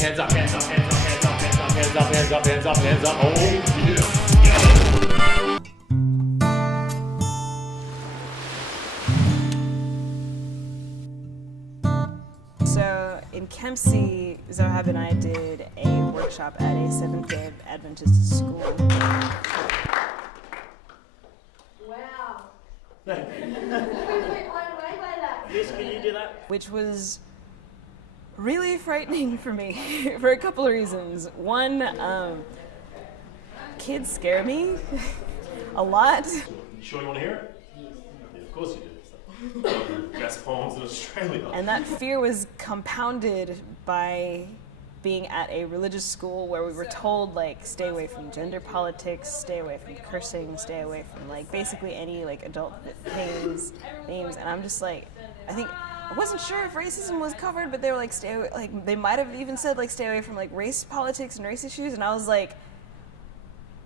your hands up, hands up, hands up, hands up, hands up, hands up, hands up, hands up, hands up. Oh, yeah. So in Kempsey, Zohab and I did a workshop at a Seventh-day Adventist school. Wow. Can you do that? Which was really frightening for me for a couple of reasons. One, kids scare me a lot. You sure you want to hear it? Yeah, of course you do. Best poems in Australia. And that fear was compounded by being at a religious school where we were told, like, stay away from gender politics, stay away from cursing, stay away from, like, basically any, like, adult themes. And I'm just like, I wasn't sure if racism was covered, but they were like, stay away, like, they might have even said, like, stay away from, like, race politics and race issues. And I was like,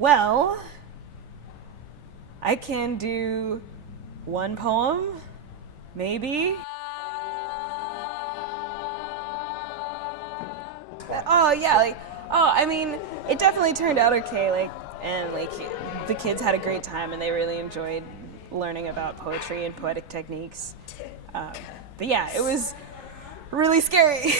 well, I can do one poem, maybe. Oh yeah, I mean, it definitely turned out okay, and the kids had a great time and they really enjoyed learning about poetry and poetic techniques. But yeah, it was really scary.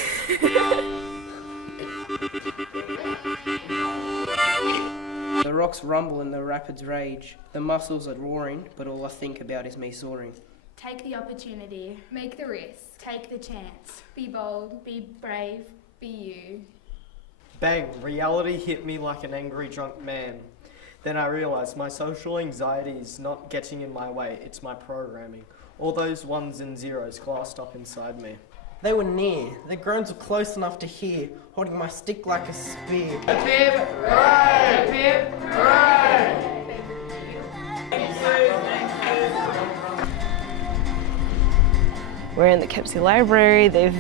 The rocks rumble and the rapids rage. The muscles are roaring, but all I think about is me soaring. Take the opportunity. Make the risk. Take the chance. Be bold. Be brave. Be you. Bang, reality hit me like an angry drunk man. Then I realised my social anxiety is not getting in my way, it's my programming. All those ones and zeros glassed up inside me. They were near. Their groans were close enough to hear, holding my stick like a spear. Pip, hooray! Pip, hooray! We're in the Kempsey Library. They've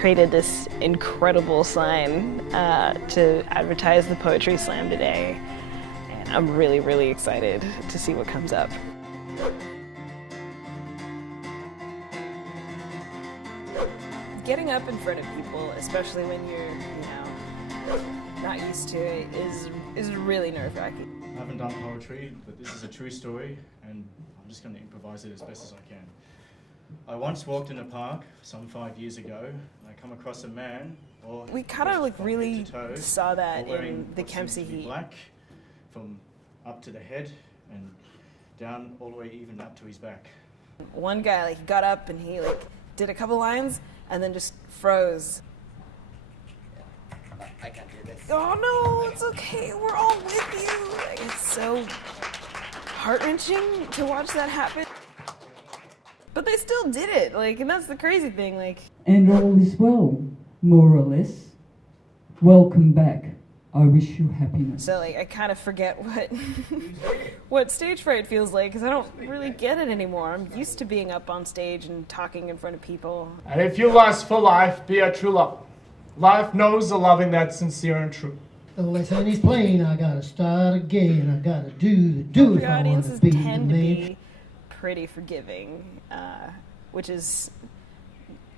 created this incredible sign to advertise the Poetry Slam today. And I'm really, really excited to see what comes up. Getting up in front of people, especially when you're, not used to it, is really nerve-wracking. I haven't done poetry, but this is a true story, and I'm just going to improvise it as best as I can. I once walked in a park some 5 years ago, and I come across a man, we kind of really saw that in the Kempsey heat. Black, from up to the head and down all the way even up to his back. One guy got up and he did a couple lines and then just froze. I can't do this. Oh no, it's okay. We're all with you. It's so heart-wrenching to watch that happen. But they still did it, and that's the crazy thing, And all is well, more or less. Welcome back. I wish you happiness. So, I kind of forget what stage fright feels like, because I don't really get it anymore. I'm used to being up on stage and talking in front of people. And if you lust for life, be a true love. Life knows a loving that's sincere and true. The lesson is plain, I gotta start again, I gotta do if I want to be the tend to man. be pretty forgiving, which is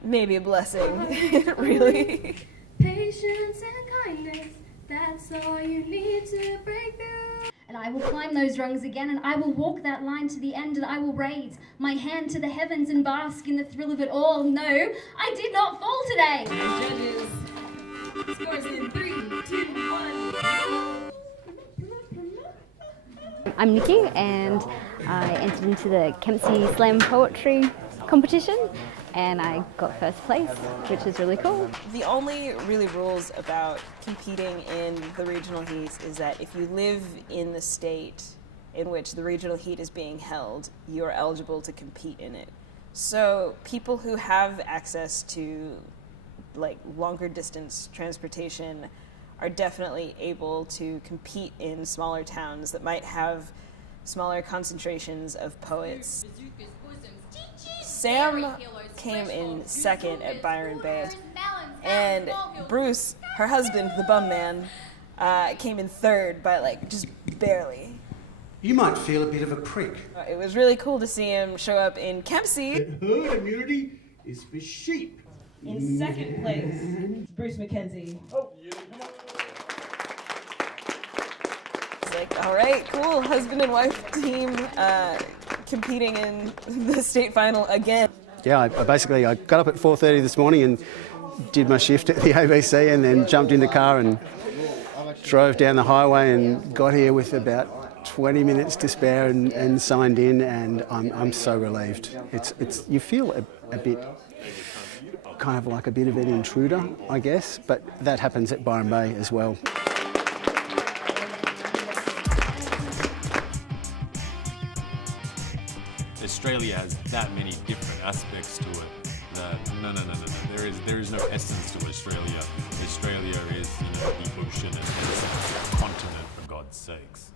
maybe a blessing, really. Patience and kindness, that's all you need to break through. And I will climb those rungs again, and I will walk that line to the end, and I will raise my hand to the heavens and bask in the thrill of it all. No, I did not fall today. Judges, scores in 3, 2, 1. I'm Nikki, and I entered into the Kempsey Slam Poetry competition, and I got first place, which is really cool. The only really rules about competing in the regional heats is that if you live in the state in which the regional heat is being held, you are eligible to compete in it. So people who have access to longer distance transportation are definitely able to compete in smaller towns that might have smaller concentrations of poets. Sam came in second at Byron Bay, and Bruce, her husband, the bum man, came in third by just barely. You might feel a bit of a prick. It was really cool to see him show up in Kempsey. Herd immunity is for sheep. In second place, Bruce McKenzie. Oh. It's like, all right, cool, husband and wife team competing in the state final again. Yeah, I got up at 4:30 this morning and did my shift at the ABC and then jumped in the car and drove down the highway and got here with about 20 minutes to spare and signed in, and I'm so relieved. It's you feel a bit kind of like a bit of an intruder, I guess, but that happens at Byron Bay as well. Australia has that many different aspects to it. No. There is no essence to Australia. Australia is, the ocean and it's a continent, for God's sakes.